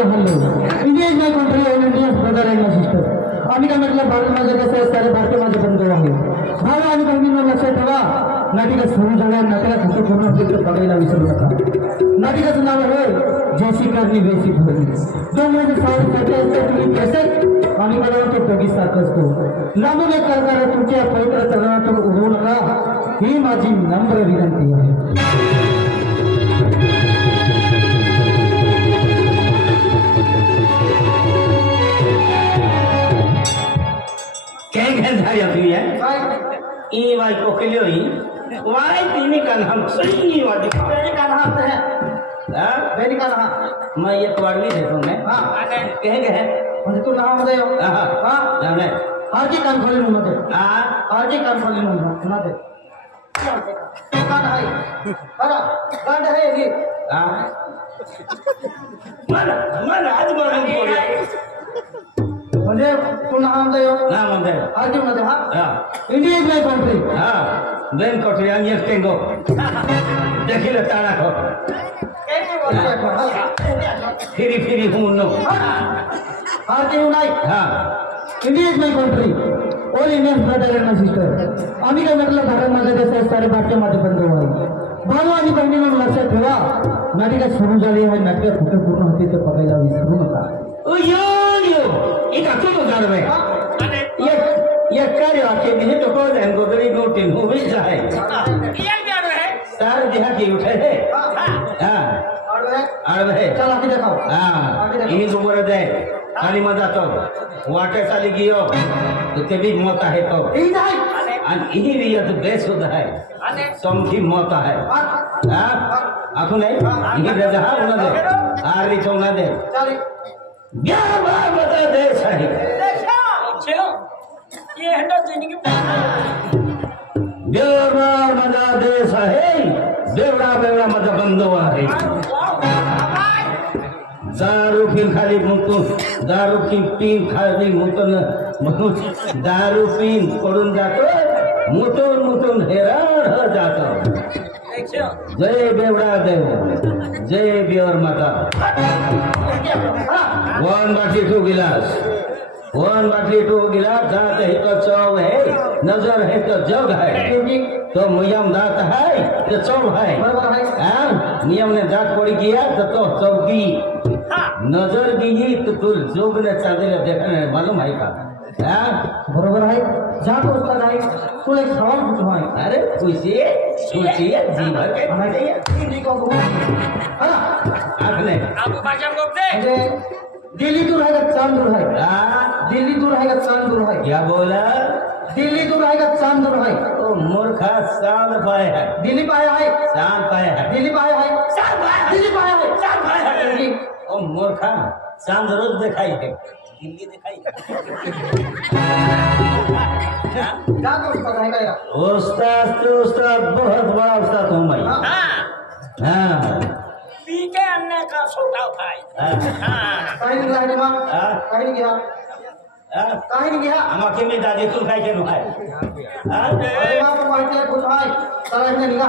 India is my country end India brother end my sister. आम्ही काय म्हटलं भारत माझं कसं असतं भारतीय माझं बंधू आहे. भाऊ आणि बहिणींना लक्षात ठेवा नाटिका सुरू झाल्या नाटकात खर्च पूर्ण चित्र बघायला विसरू नका. नाटिकाचं नाव आहे जैसी करणी वैसी भोगणी. 2 महिने सावरसाठी असते तुम्ही केसर आणि मला तो बगीच सारखं असतो. लांबून एक करणारा तुमच्या पवित्र चरणातून उडवू नका ही माझी नम्र विनंती आहे. ये वाई कोकलियो ही वाई तीनी का नाम सही वादी बेनी का नाम है हां बेनी का नाम मैं ये तवाड़ी देखो मैं हां कहे म्हणजे तू नाम दे हां हां जाने आरती कान खोली मध्ये हां आरती कान खोली मध्ये कान आहे बघा कान आहे हे हां मन आज म्हणून बोलला म्हणजे तू नाम दे नाम दे आरती मध्ये हां हां इंडिया इज माय कंट्री हां बेन कोठी आणि टेंगो देखिले तारा को फिरी फिरी हूं नो आरती नाही हां India is my country all Indian brother end my sister. आम्ही काय म्हटलं भारत माझं कसं असतं भारतीय माझं बंधू आहे. भाऊ आणि बहिणींना लक्षात ठेवा नाटिका सुरू झाली आहे नाटक कुठे पूर्ण होते ते बघायला विसरू नका. यो इका तो जाणवे ये कार्य आके भी तो को जान गोदरी गोटिन हो भी जाए ये क्या है सार दिहा की उठे है हां आड़वे चल आके दिखाओ हां इनी गोबर दे खाली मजा तो वाटे साली गियो तो ते भी मौत है तो ई जाय आणि इनी भी ये तो बेसुध है समखी मौत है हां आखो नहीं इनी दे जहां उना दे आरी चौना दे चल क्या बता दे सही चलो ये हटो जिंदगी देवरा मजा देश आहे देवरा बेवरा मजा बंधू आहे. दारू पिन खाली मुतून दारू पिन खाली मुतून दारू पिन पडून जातो मुतून हैराण हो जातो. जय बेवडा देव जय बेवर माता. 1 बाटली 2 गिलास 1 बाटली 2 गिलास दांत है तो चौव है नजर है तो जग है तो नियम दांत है तो चौव है नियम ने दांत पड़ी गया तो चौकी नजर गिरी तो तू जोग ने चांदीला देखने मालूम है का बरोबर आहे जातो उस्ताद आहे तुला एक सवाल पूछू आहे. अरे पूछिए जीवन के आपने आपको भाषा को दे म्हणजे दिल्ली दूर आहे का चांद दूर आहे दिल्ली दूर आहे का चांद दूर आहे क्या बोला दिल्ली दूर आहे का चांद दूर आहे ओ मूर्खा चांद पाए है दिल्ली पाय आहे चांद पाए है दिल्ली पाय आहे दिल्ली पाय आहे चांद पाए है ओ मूर्खा चांद रोज दिखाई है दिल्ली दिखाई जातो उस्ताद आहे का उस्ताद तो उस्ताद बहुत बड़ा उस्ताद हूँ मैं हाँ हाँ पी के अन्य का सोटा उठाए हाँ काही नाही आहे मग काही नाही घ्या काही नाही घ्या आम्हा केमी दादी तू काय केलं काय अरे बाप माहिती आहे कुठं आहे चला इथे निघा.